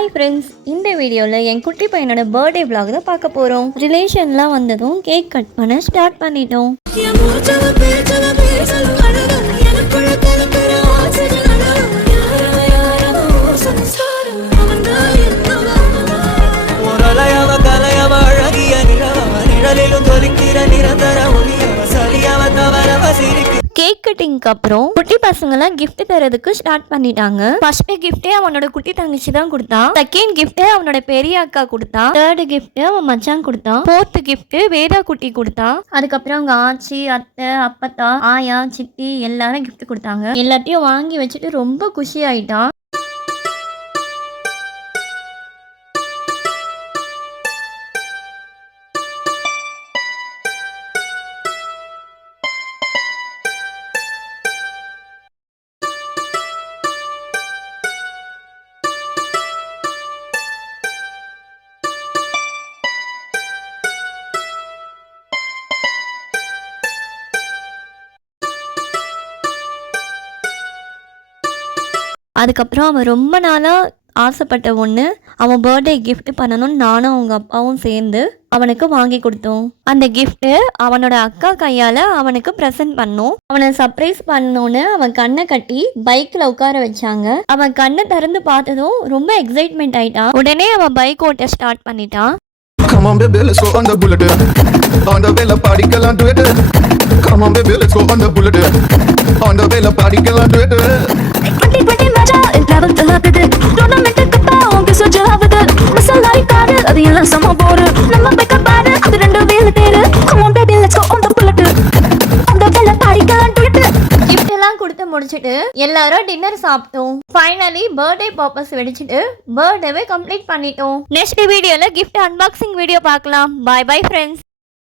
Hi friends, இந்த வீடியோவில் என் குட்டி பையனோட பர்த்டே vlog தான் பார்க்க போகிறோம். ரிலேஷன்லாம் வந்ததும் கேக் கட் பண்ண ஸ்டார்ட் பண்ணிட்டோம். கேக் கட்டிங்க்கு அப்புறம் குட்டி பசங்களாம் கிஃப்ட் தரதுக்கு ஸ்டார்ட் பண்ணிட்டாங்க. ஃபர்ஸ்ட் கிஃப்டே அவனோட குட்டி தங்கச்சி தான் கொடுத்தா. செகண்ட் கிஃப்ட் அவனோட பெரிய அக்கா கொடுத்தா. தேர்ட் கிஃப்ட் அவன் மச்சான் கொடுத்தான். ஃபோர்த் கிஃப்ட் வேதா குட்டி கொடுத்தா. அதுக்கப்புறம் அவங்க ஆச்சி, அத்தை, அப்பத்தா, ஆயா, சித்தி எல்லாரும் கிஃப்ட் கொடுத்தாங்க. எல்லாத்தையும் வாங்கி வச்சுட்டு ரொம்ப குஷி ஆயிட்டான். அதுக்கப்புறம் அவன் ரொம்ப நாளாக ஆசைப்பட்ட ஒன்று, அவன் பர்த்டே கிஃப்ட் பண்ணணும்னு நானும் அவங்க அப்பாவும் சேர்ந்து அவனுக்கு வாங்கி கொடுத்தோம். அந்த கிஃப்ட்டு அவனோட அக்கா கையால் அவனுக்கு ப்ரெசென்ட் பண்ணோம். அவனை சர்ப்ரைஸ் பண்ணோன்னு அவன் கண்ணை கட்டி பைக்கில் உட்கார வச்சாங்க. அவன் கண்ணை திறந்து பார்த்ததும் ரொம்ப எக்ஸைட்மெண்ட் ஆயிட்டான். உடனே அவன் பைக் ஓட்ட ஸ்டார்ட் பண்ணிட்டான். Come on baby, let's go on the bullet. On the way la party girl and do it. Come on baby, let's go on the bullet. On the way la party girl and do it. 2020 meta in travel to love it. Tournament kappa onge so jawab it. Masala ikaru adu ella sama boru. Namma pick up baru adu rendu wheel theru. Come on baby, let's go on the bullet. On the way la party girl and do it. Gift எல்லாம் கொடுத்து முடிச்சுட்டு எல்லாரும் dinner சாப்பிட்டோம். Finally birthday purpose வெடிச்சிட்டு பர்த்டேவை complete பண்ணிட்டோம். Next வீடியோல gift unboxing video பார்க்கலாம். Bye bye friends.